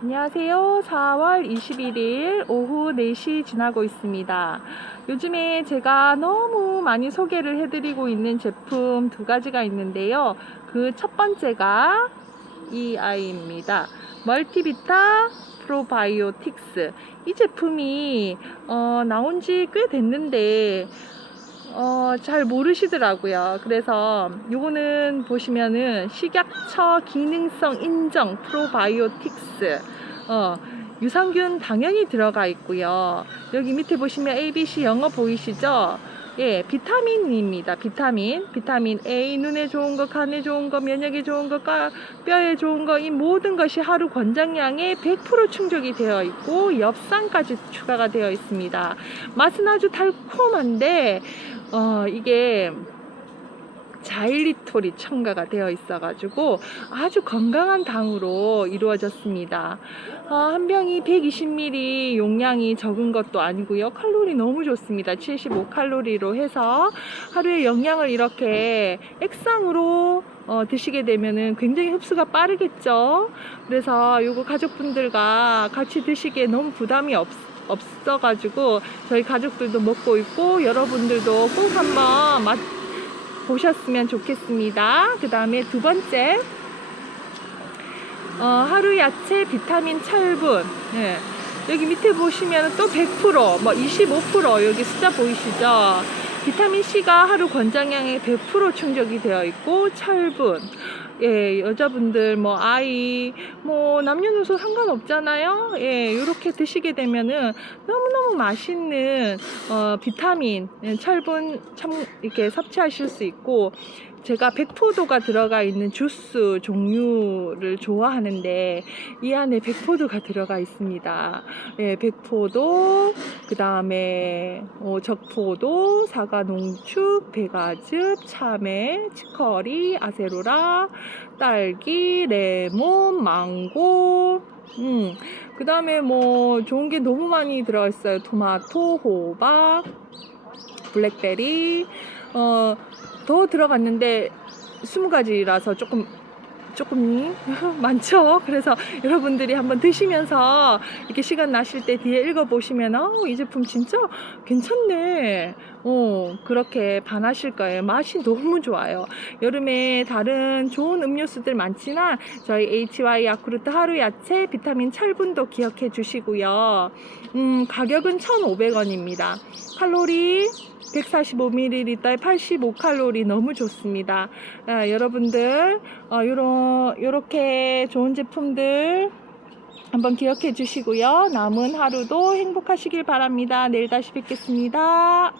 안녕하세요. 4월 21일 오후 4시 지나고 있습니다. 요즘에 제가 너무 많이 소개를 해드리고 있는 제품 두 가지가 있는데요. 그 첫 번째가 이 아이입니다. 멀티비타 프로바이오틱스. 이 제품이 어, 나온 지 꽤 됐는데 어, 잘 모르시더라고요. 그래서 요거는 보시면은 식약처 기능성 인정 프로바이오틱스. 어, 유산균 당연히 들어가 있고요. 여기 밑에 보시면 ABC 영어 보이시죠? 예, 비타민입니다. 비타민. 비타민 A, 눈에 좋은 거, 간에 좋은 거, 면역에 좋은 거, 까- 뼈에 좋은 거, 이 모든 것이 하루 권장량에 100% 충족이 되어 있고, 엽산까지 추가가 되어 있습니다. 맛은 아주 달콤한데, 어, 이게 자일리톨이 첨가가 되어 있어가지고 아주 건강한 당으로 이루어졌습니다. 어, 한 병이 120ml 용량이 적은 것도 아니고요. 칼로리 너무 좋습니다. 75칼로리로 해서 하루에 영양을 이렇게 액상으로 어, 드시게 되면은 굉장히 흡수가 빠르겠죠. 그래서 요거 가족분들과 같이 드시기에 너무 부담이 없, 없어가지고 저희 가족들도 먹고 있고 여러분들도 꼭 한번 맛 보셨으면 좋겠습니다. 그 다음에 두 번째 어, 하루 야채 비타민 철분 예. 여기 밑에 보시면 또 100%, 뭐 25% 여기 숫자 보이시죠? 비타민 C가 하루 권장량의 100% 충족이 되어 있고 철분 예, 여자분들 뭐 아이 뭐 남녀노소 상관없잖아요. 예, 이렇게 드시게 되면은 너무너무 맛있는 어, 비타민, 예, 철분 참 이렇게 섭취하실 수 있고 제가 백포도가 들어가 있는 주스 종류를 좋아하는데 이 안에 백포도가 들어가 있습니다. 예, 백포도, 그 다음에 어, 적포도, 사과 농축, 배가즙, 참외, 치커리, 아세로라, 딸기, 레몬, 망고, 음, 그 다음에 뭐 좋은 게 너무 많이 들어있어요. 토마토, 호박, 블랙베리, 어, 더 들어갔는데 스무 가지라서 조금 조금 많죠. 그래서 여러분들이 한번 드시면서 이렇게 시간 나실 때 뒤에 읽어보시면 어, 이 제품 진짜 괜찮네. 어, 그렇게 반하실 거예요. 맛이 너무 좋아요. 여름에 다른 좋은 음료수들 많지만 저희 HY 야쿠르트 하루 야채 비타민 철분도 기억해 주시고요. 음, 가격은 1,500원입니다. 칼로리 145ml에 85칼로리 너무 좋습니다. 아, 여러분들 어, 요런 요렇게 좋은 제품들 한번 기억해 주시고요. 남은 하루도 행복하시길 바랍니다. 내일 다시 뵙겠습니다.